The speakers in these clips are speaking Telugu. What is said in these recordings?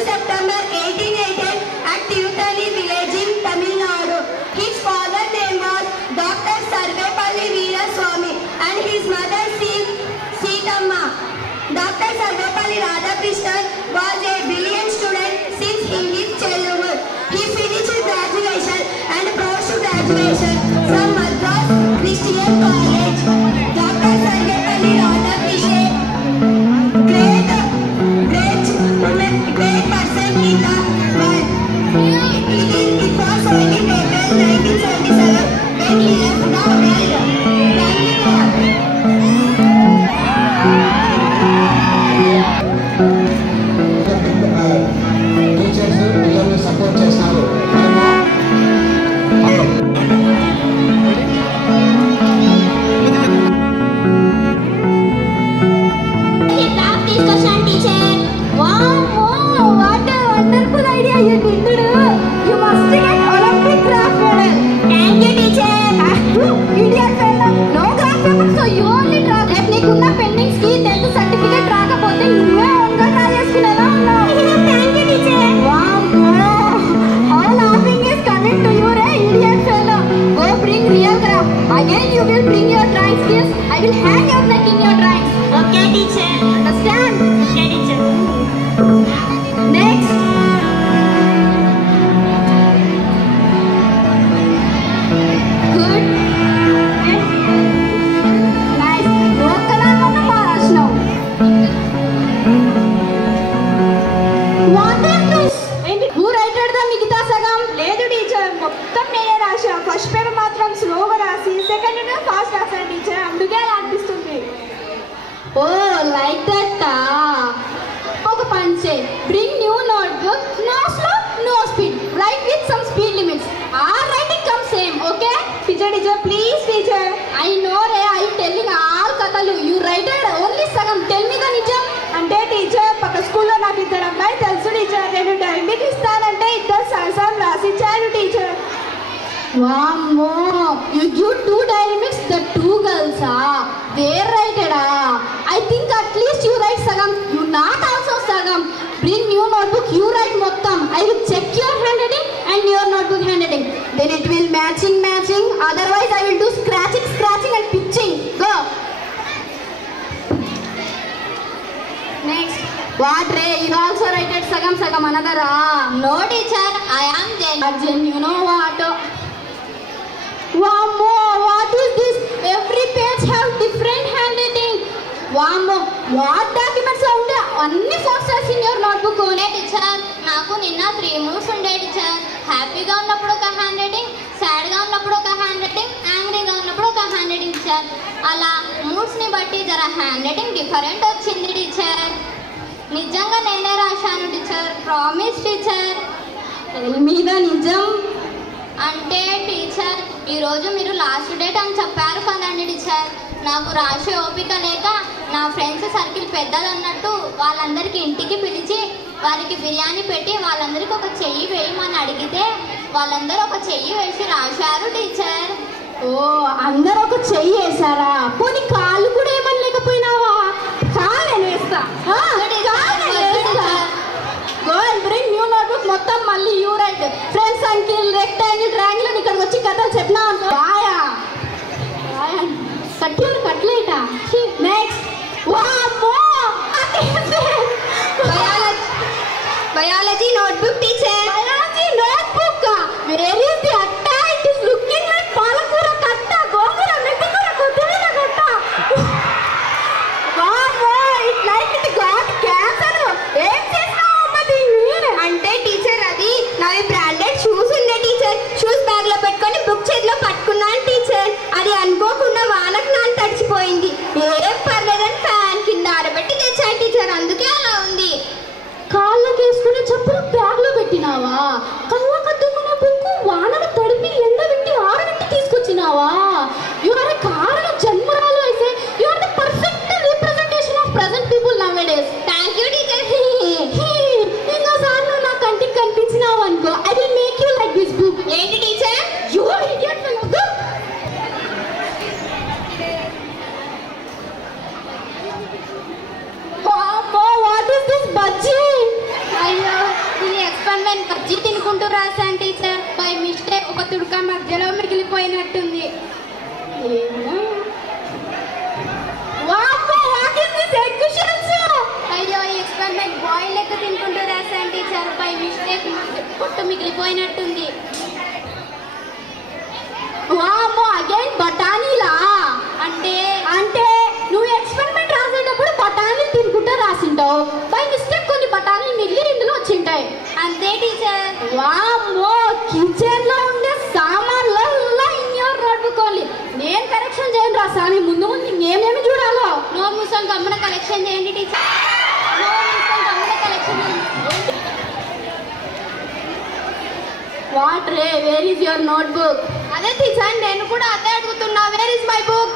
September 1888 at Tirutani village in Tamil Nadu. His father's name was Dr. Sarvepalli Veeraswamy and his mother Seethamma. Dr. Sarvepalli Radhakrishnan was a brilliant student since in his childhood. He finished graduation and post-graduation from Madras Christian College. Dr. Sarvepalli Radhakrishnan, great person in the world. It was 17 April 1977 when he left the world. Thank you all. Teachers పిల్లల్ని సపోర్ట్ చేస్తారు. Again, you will bring your drawing skills. I will hang your neck in your drawings. Okay, teacher. Understand? Okay, teacher. Next. Good. Nice. No color on the page now. What is this? Who rated the Migita Sagam? Ledu teacher. Mottam nene rasha. First paper matram slow ga rasi. Second paper fast rasa teacher. Anduke ala anpistundi. Oh, like that. Okay, panche. Bring new notebook. No slow, no speed. Write with some speed limits. Our writing comes same. Okay? Teacher, please, teacher. I know, I am telling all katalu. You writed only sagam. Tell me the nijam. Ante teacher, paka school lo naaku iddaru ammayi telusu teacher. Nenu timing istanante iddaru sasam rasicharu teacher. Wammo, you give 2 diary mix, the 2 girls they rated I think at least you write sagam. You not also sagam. Bring new notebook. You write mottam. I will check your handwriting and your notebook handwriting. Then it will matching. Otherwise, I will do scratching and pitching. Go. Next. What Ray? You also write sagam another. No teacher, I am Jen. You know what? Wammo, what is this? Every page have different handwriting. Wammo, what documents are there? Only photos in your notebook. One teacher, నాకు నిన్న 3 moods ఉండే టీచర్. హ్యాపీగా ఉన్నప్పుడు ఒక హ్యాండ్ రైటింగ్, సాడ్గా ఉన్నప్పుడు ఒక హ్యాండ్ రైటింగ్, యాంగ్రీగా ఉన్నప్పుడు ఒక హ్యాండ్ రైటింగ్ టీచర్. అలా మూడ్స్ని బట్టి జర హ్యాండ్ రైటింగ్ డిఫరెంట్ వచ్చింది టీచర్. నిజంగా నేనే రాశాను టీచర్. Promise teacher. మీద నిజం అంటే టీచర్ ఈరోజు మీరు లాస్ట్ డేట్ అని చెప్పారు కదండి టీచర్. నాకు రాసే ఓపిక లేక నా ఫ్రెండ్స్ సర్కిల్ పెద్దదన్నట్టు వాళ్ళందరికీ ఇంటికి పిలిచి వారికి బిర్యానీ పెట్టి వాళ్ళందరికీ ఒక చెయ్యి వేయమని అడిగితే వాళ్ళందరూ ఒక చెయ్యి వేసి రాశారు టీచర్. ఓ, అందరూ ఒక చెయ్యి వేసారా? పోనీ కాళ్ళు కూడా ఏమని లేకపోయినావా? కాళ్ళు వేస్తా. Go and bring new notebook. మొత్తం మళ్ళీ you right. Friends uncle rectangle triangle ఇక్కడికి వచ్చి కథలు చెప్పినా బాయా కట్లేటా. Next. Biology notebook teacher. Biology notebook. Where is the atta? It is looking like palakura katta, gongura, mekkura, kothmira katta. Wow, it like it got cancer. Em chesnavu ammadi meere? అంటే టీచర్ అది నావి బ్రాండెడ్ షూస్ ఉండే టీచర్. షూస్ బ్యాగ్ లో పెట్టుకొని బుక్ చేతిలో పట్టుకున్నాను టీచర్. అది అనుకోకుండా వానకు నాన్న తడిచిపోయింది. ఏం పర్లేదని ఫ్యాన్ కింద ఆరబెట్టి తెచ్చాను టీచర్. అందుకే అలా ఉంది. కాళ్ళకి వేసుకునే చెప్పులు బ్యాగ్ లో పెట్టినావా? కళ్ళకు అద్దుకునే బుక్కు వానకు తడిపి ఎండబెట్టి ఆరబెట్టి తీసుకొచ్చినావా? యు ఆర్ ఏ కారణ జన్మరాలు. అయితే you are the perfect representation of present people nowadays. Thank you teacher. ఇంకోసారి నువ్వు నా కంటికి కనిపించినావు అనుకో, I will make you like this book. ఏంటి టీచర్? You are idiot fellow. What is this budgie? By mistake పొట్టు మిగిలిపోయినట్టుంది. వామ్మో అగైన్ బఠానీలా? అంటే అంటే నువ్వు ఎక్స్పెరిమెంట్ రాసేటప్పుడు బఠానీలు తినుకుంటా రాసింటావు. బై మిస్టేక్ కొన్ని బఠానీలు మిగిలి ఇందులో వచ్చింటాయి. అంతే టీచర్. వామ్మో కిచెన్ లో ఉండే సామాన్లలో ఇన్ యువర్ నోట్బుక్ ఓన్లీ. నేను కరెక్షన్ చేయను రా స్వామి. ముందు ముందు నేనేమి చూడాలో? నోట్ మూసుకొని గమ్మున కలెక్షన్ చేయండి టీచర్. నోట్ మూసుకొని గమ్మున కలెక్షన్ చేయండి. వాట్ రే, వేర్ ఈజ్ యువర్ నోట్బుక్? అదే టీచర్, నేను కూడా అదే అడుగుతున్నా. Where is my book?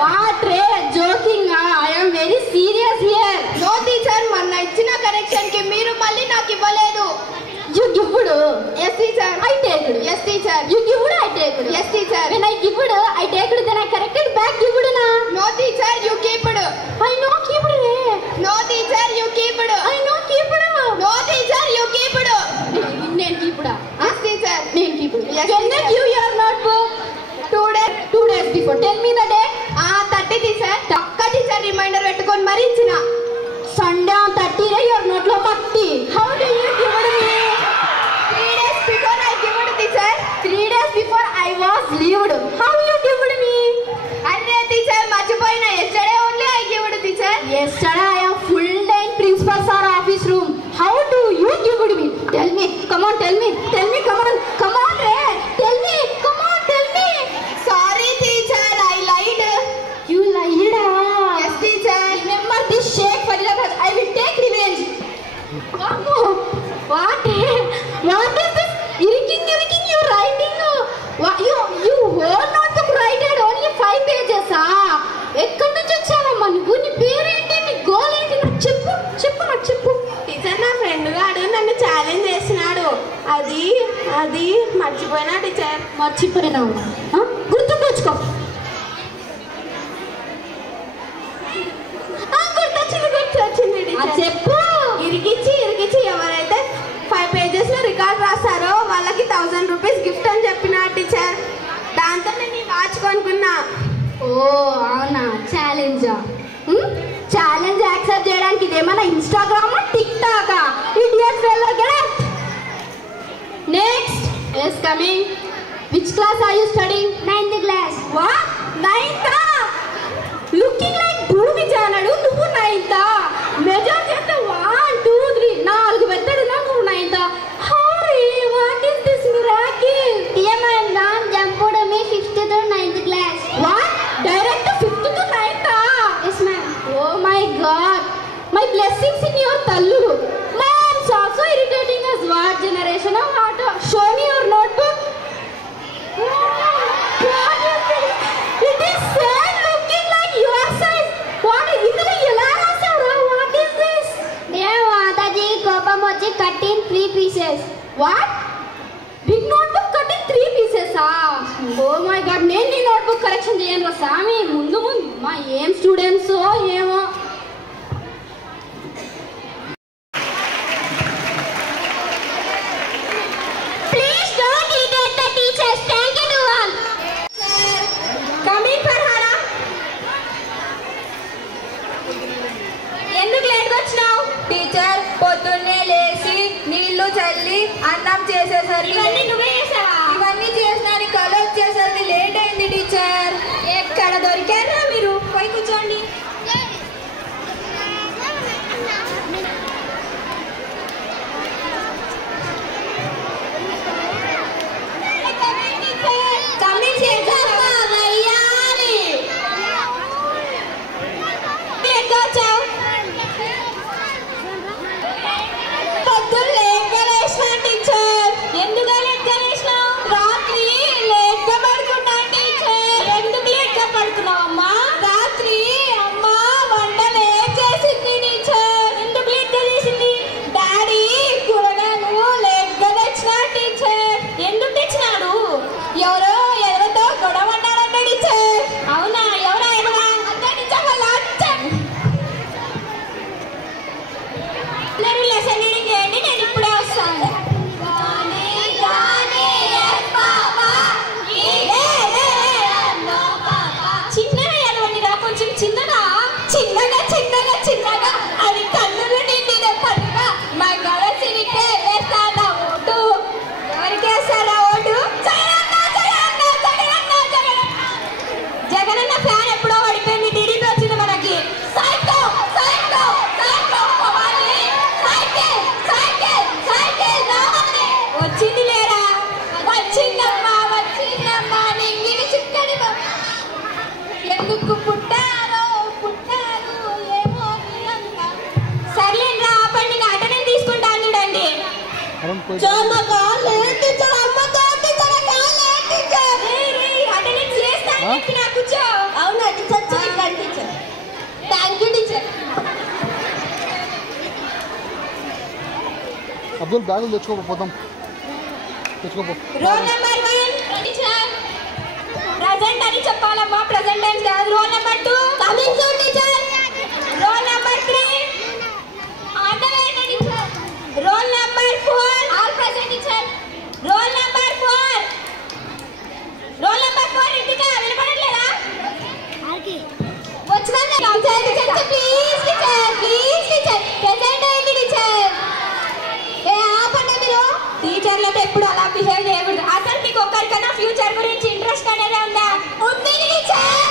What రే, joking? I am very serious here. No teacher, మొన్న ఇచ్చిన కరెక్షన్ కి మీరు మళ్ళీ నాకు ఇవ్వలేదు. You give it. Yes teacher. I take it. Yes teacher. You give it, I take it. Yes teacher. When I give it, I take it, then I correct it back. Give it na. No teacher, you keep it. I know keep it. No teacher, you keep it. I know keep it. No teacher, you keep it. Nen keep it. Yes teacher. Nen keep it. Yes, when teacher. I give your notebook? 2 days before. Tell me the date. 30 teacher. Takka teacher reminder పెట్టుకొని మరి ఇచ్చిన. Sunday on 30 ray your note లో మట్టి. How do you give it me? 3 days before I give it teacher. 3 days before I was leaved. How you give it me? అరే teacher మర్చిపోయినా. Yesterday only I give it teacher. Yesterday I am full day in principal sir office room. How do you give it me? Tell me. Come on, tell me. Tell me, come on. Come on, Ray. Tell me. Come on, tell me. Sorry teacher, I lied. You lied. Yes teacher. Remember this shake for the I will take revenge. What? What is this? Irking you writing? What, you whole notebook writed only 5 pages. ఎక్కడి నుంచి వచ్చావమ్మా నువ్వు? నీ పేరేంటి? నీ గోల్ ఏంటి? నాకు చెప్పు. టీచర్, నా ఫ్రెండ్ గాడు నన్ను ఛాలెంజ్ చేసినాడు. అది మర్చిపోయినా టీచర్. మర్చిపోయినావు? గుర్తుకొచ్చుకో. గుర్తొచ్చింది టీచర్. చెప్పు. ఇరిగిచ్చి ఎవరైతే 5 pages లో రికార్డ్ రాస్తారో వాళ్ళకి 1000 రూపీస్ గిఫ్ట్ అని చెప్పిన టీచర్. దాంతో నేను ఈ వాచ్ కొనుక్కున్నా. ఓ అవునా, ఛాలెంజా? ఛాలెంజ్ యాక్సెప్ట్ చేయడానికి ఇదేమన్నా Instagram, tick talk? Idiot fellow, get out. Next. yes coming. which class are you studying? 9th class. what? 9th? looking like భూమి జానడు. నువ్వు 9th? మెజర్ చేస్తే 1 2 3 4 పెద్దడు. నువ్వు 9th? Hari, what is this miracle? Dear my mom jumped me 5th to 9th class. what? direct 5th to 9th? Yes ma'am. oh my god, my blessings in your talludu. Mom's also irritating us. what generation of what? show me your notebook. what is this? it is same looking like your size. what is idlo ela rasavra? what is this? Dear Mataji, కోపం వచ్చి cut in 3 pieces. what? big notebook cut in 3 pieces. oh my god, నేను నీ notebook కరెక్షన్ చేయను రా సామి. ముందు మా ఏం స్టూడెంట్స్ ఏమో. Please don't irritate the teachers. Thank you to all. Coming Farhana. ఎందుకు లేట్ వచ్చినావు? టీచర్ పొద్దున్నే లేచి నీళ్లు చల్లి అన్నం చేసేసరికి ఇవన్నీ నువ్వే చేసావా? ఇవన్నీ చేసినారు కళ వచ్చేసరికి లేట్ అయింది టీచర్. ఎక్కడ దొరికారా మీరు? పోయి కూర్చోండి. Coming చేద్దామా? వయ్యాలి. లేట్గా వచ్చావు. పొద్దున్న లేట్గా లేచిన టీచర్. ఎందుకు లేట్గా లేచిన? అబ్దుల్ బ్యాగులు తెచ్చుకోపోతాం తెచ్చుకోపో. రోల్ నెంబర్ 1 టీచర్ ప్రెజెంట్ అని చెప్పాలమ్మా, ప్రెజెంట్ టైం కాదు. Roll number 2 coming soon teacher. Roll number 3 on the way teacher. Roll number 4 all present teacher. Roll number 4 ఇంటికి వినపడట్లేదా? వచ్చిందా టీచర్? ప్లీజ్ టీచర్, ప్రెజెంట్ అయ్యింది టీచర్. ఆపండి మీరు. టీచర్లతో ఎప్పుడు అలా బిహేవ్ చేయకూడదు. అసలు మీకు ఒక్కరికన్నా ఫ్యూచర్ గురించి ఇంట్రెస్ట్ అనేది ఉందా? ఉంది టీచర్.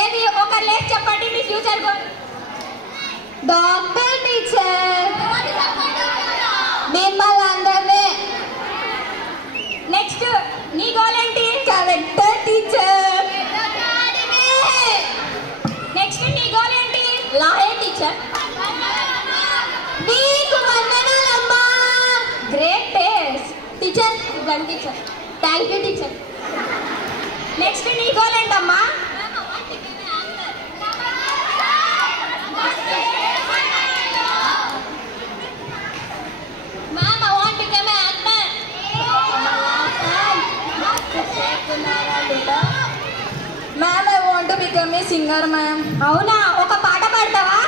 ఏది ఒకరు లేక చెప్పండి మీ ఫ్యూచర్ గోల్. Doctor teacher. మిమ్మల్ని అందరినీ. నెక్స్ట్ నీ గోల్ ఏంటి? Collector teacher. నెక్స్ట్ నీ గోల్ ఏంటి? Lawyer teacher. నీకు వందనాలమ్మా. Great taste teacher. ఇవ్వండి teacher. Thank you teacher. Next నీ గోల్ ఏంటమ్మా? Ma'am I want to become an actor. Ma'am I want to become a singer ma'am. అవునా? ఒక పాట పాడతావా?